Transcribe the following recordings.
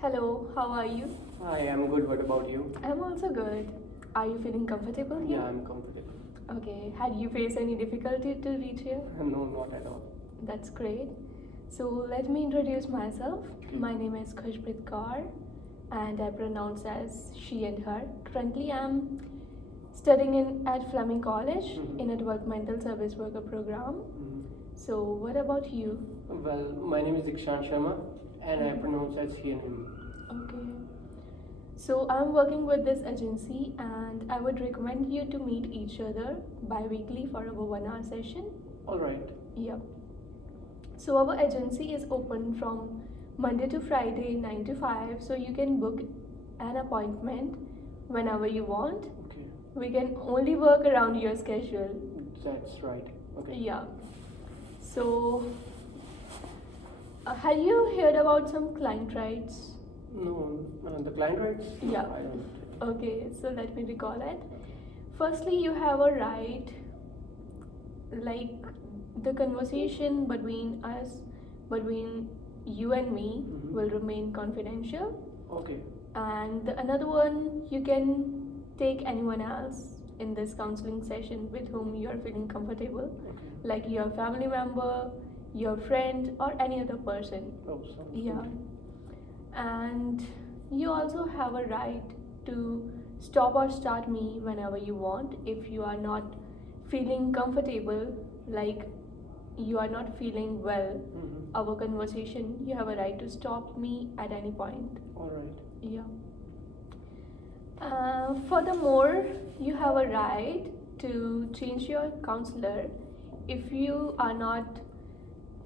Hello, how are you? Hi, I'm good. What about you? I'm also good. Are you feeling comfortable here? Yeah, I'm comfortable. Okay, had you faced any difficulty to reach here? No, not at all. That's great. So let me introduce myself. My name is Khushpreet Kaur and I pronounce as she and her. Currently I'm studying at Fleming College in a developmental service worker program. So what about you? Well, my name is Dikshan Sharma and I pronounce as he and him. Okay. So I'm working with this agency and I would recommend you to meet each other bi-weekly for our 1 hour session. Alright. Yep. So our agency is open from Monday to Friday 9 to 5, so you can book an appointment whenever you want. Okay. We can only work around your schedule. That's right. Okay. Yeah. So have you heard about some client rights? No, the client rights? Yeah. I don't. Okay, so let me recall it. Firstly, you have a right, like the conversation between us, between you and me, will remain confidential. Okay. And the another one, you can take anyone else in this counseling session with whom you are feeling comfortable, like your family member, your friend, or any other person. Oh, sounds Yeah. good. And you also have a right to stop or start me whenever you want if you are not feeling comfortable, like you are not feeling well. Our conversation, you have a right to stop me at any point. Alright. Yeah. Furthermore, you have a right to change your counselor. If you are not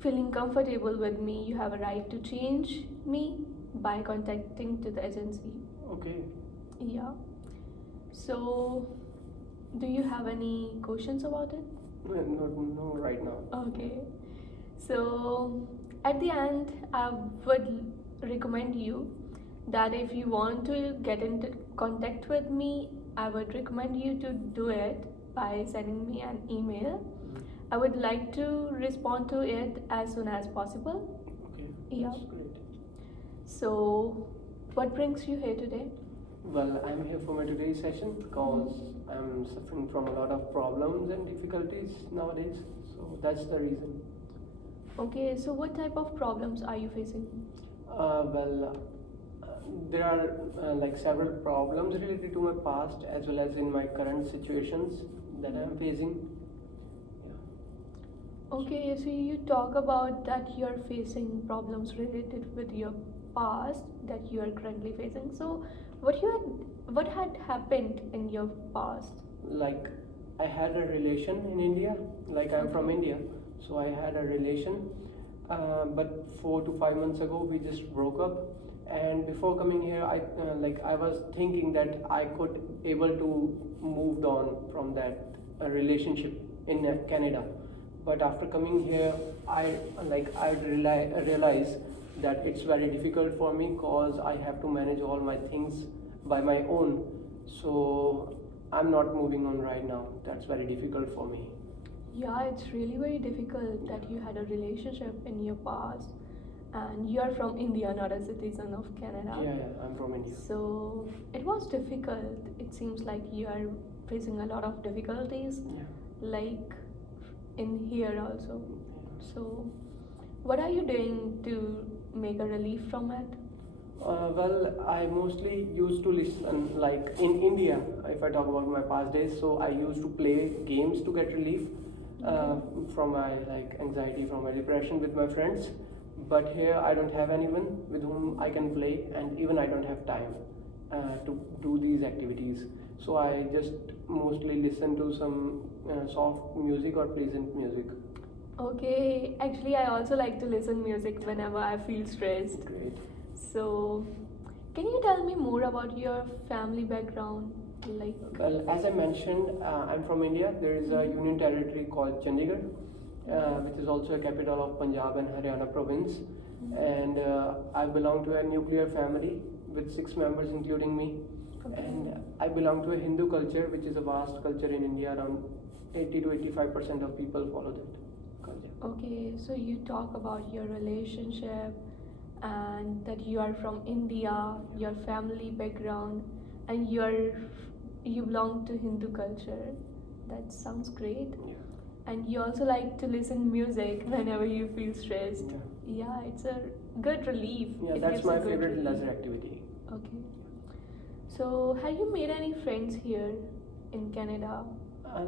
feeling comfortable with me, you have a right to change me by contacting to the agency. Okay. Yeah. So, do you have any questions about it? No, right now. Okay. So, at the end, I would recommend you that if you want to get into contact with me, I would recommend you to do it by sending me an email. I would like to respond to it as soon as possible. Okay. Yeah. That's great. So, what brings you here today? Well, I'm here for my today's session because I'm suffering from a lot of problems and difficulties nowadays. So that's the reason. Okay, so what type of problems are you facing? Well, there are like several problems related to my past as well as in my current situations that I'm facing. Yeah. Okay, so you talk about that you're facing problems related with your past that you are currently facing. So, what had happened in your past? Like I had a relation in India. Like I'm from India, so I had a relation. But 4 to 5 months ago, we just broke up. And before coming here, I was thinking that I could able to moved on from that relationship in Canada. But after coming here, I realized that it's very difficult for me because I have to manage all my things by my own. So I'm not moving on right now. That's very difficult for me. Yeah, it's really very difficult that you had a relationship in your past and you're from India, not a citizen of Canada. Yeah, I'm from India. So it was difficult. It seems like you are facing a lot of difficulties, Yeah. like in here also. So, what are you doing to make a relief from it? Well, I mostly used to listen, like in India, if I talk about my past days, so I used to play games to get relief from my like anxiety, from my depression with my friends. But here I don't have anyone with whom I can play, and even I don't have time to do these activities. So I just mostly listen to some soft music or pleasant music. Okay, actually, I also like to listen music whenever I feel stressed. Great. So, can you tell me more about your family background? Like, Well, as I mentioned, I'm from India. There is a union territory called Chandigarh, which is also a capital of Punjab and Haryana province. And I belong to a nuclear family with 6 members, including me. And I belong to a Hindu culture, which is a vast culture in India. Around 80 to 85% of people follow that culture. okay, so you talk about your relationship and that you are from India, your family background, and you belong to Hindu culture. That sounds great. Yeah. And you also like to listen music whenever you feel stressed. Yeah. Yeah, it's a good relief. Yeah, It that's gives my a good favorite relief. leisure activity. Okay. So, have you made any friends here in Canada?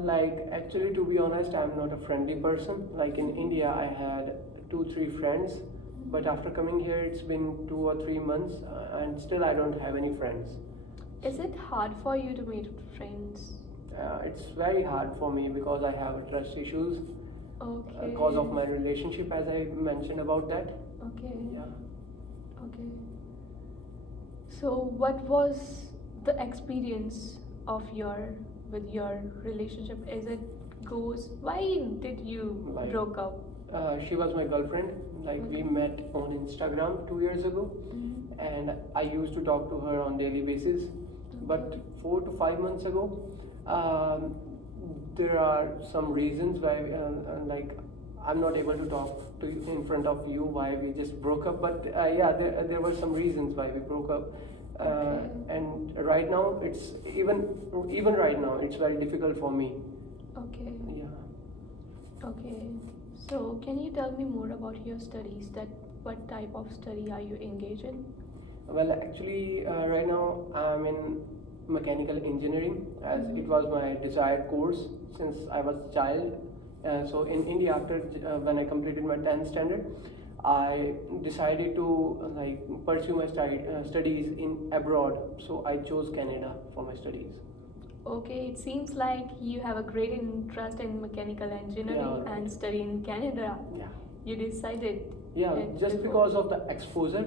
Like, actually, to be honest, I'm not a friendly person. Like in India, I had two, three friends, but after coming here, it's been 2 or 3 months, and still I don't have any friends. Is it hard for you to make friends? It's very hard for me because I have trust issues Okay. because of my relationship, as I mentioned about that. Okay. Yeah. Okay. So, what was the experience of with your relationship? Is it goes? Why did you Like, broke up? She was my girlfriend. Like we Okay. met on Instagram 2 years ago, Mhm. and I used to talk to her on daily basis. But Okay. 4 to 5 months ago, um, there are some reasons why, like, I'm not able to talk to you in front of you why we just broke up. But yeah, there were some reasons why we broke up. Okay. And right now, it's even right now, it's very difficult for me. Okay. Yeah. Okay. So, can you tell me more about your studies? That what type of study are you engaged in? Well, actually, right now I'm in mechanical engineering, as it was my desired course since I was a child. So in India, after when I completed my 10th standard, I decided to like pursue my studies in abroad. So I chose Canada for my studies. Okay, it seems like you have a great interest in mechanical engineering Yeah. and study in Canada. Yeah. You decided Yeah, it just before. because of the exposure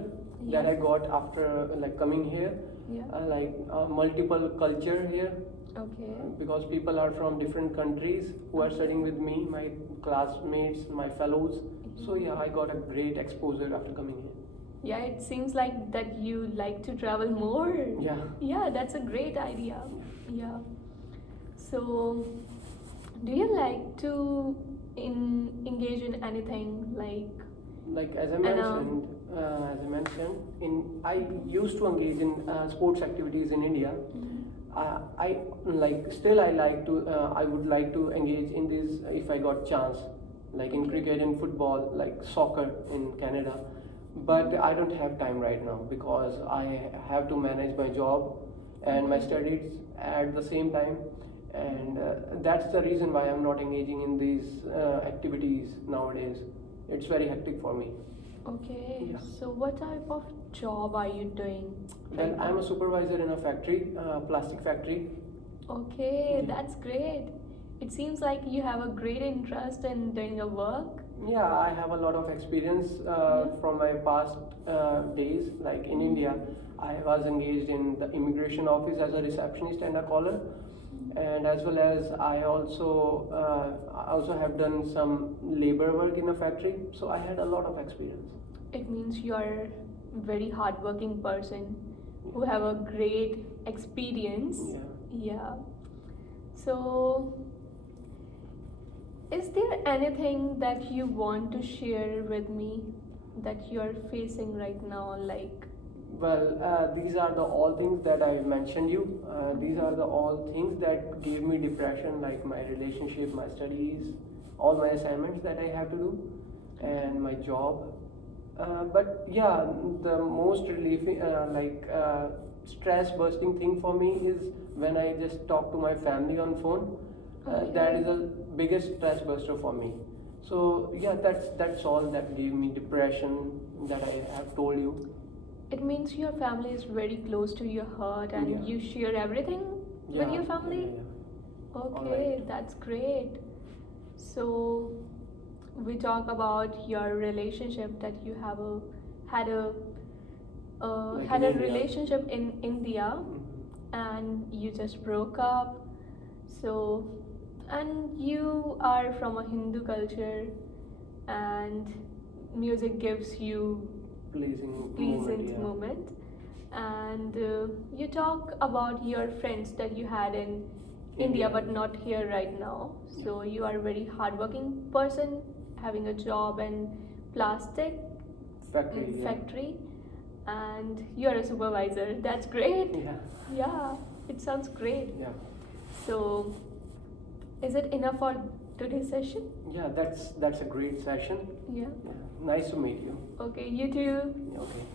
that Yeah. I got after like coming here, Yeah. like multiple culture here. Okay. Because people are from different countries who are studying with me, my classmates, my fellows. So yeah, I got a great exposure after coming here. Yeah, it seems like that you like to travel more. Yeah. Yeah, that's a great idea. Yeah. So, do you like to engage in anything like Like as I And, mentioned, I used to engage in sports activities in India. I like still I like to I would like to engage in this if I got chance, like in cricket and football, like soccer in Canada. But I don't have time right now because I have to manage my job and my studies at the same time, and that's the reason why I'm not engaging in these activities nowadays. It's very hectic for me. Okay, Yeah. so what type of job are you doing? Well, right I'm now? a supervisor in a factory, plastic factory. Okay, Yeah. that's great. It seems like you have a great interest in doing your work. Yeah, I have a lot of experience from my past days. Like in India, I was engaged in the immigration office as a receptionist and a caller, and as well as I also have done some labor work in a factory. So I had a lot of experience. It means you are a very hardworking person who have a great experience. Yeah. Yeah. So, is there anything that you want to share with me that you are facing right now? Like, Well, these are the all things that I mentioned you. These are the all things that gave me depression, like my relationship, my studies, all my assignments that I have to do, and my job. But yeah, the most relieving, stress busting thing for me is when I just talk to my family on phone. That is the biggest stress buster for me. So yeah, that's all that gave me depression that I have told you. it means your family is very close to your heart and Yeah. you share everything with your family? Yeah. Okay, Alright. that's great. So, we talk about your relationship that you have had a Like had in a India. relationship in India Mhm. and you just broke up. So, and you are from a Hindu culture and music gives you pleasant yeah. moment. And you talk about your friends that you had in India but not here right now. So you are a very hardworking person having a job in plastic Factory. Yeah. factory. and you're a supervisor. That's great. Yeah. Yeah, it sounds great. Yeah. So, is it enough for today's session? Yeah, that's a great session. Yeah. Yeah. Nice to meet you. Okay, you too. Okay.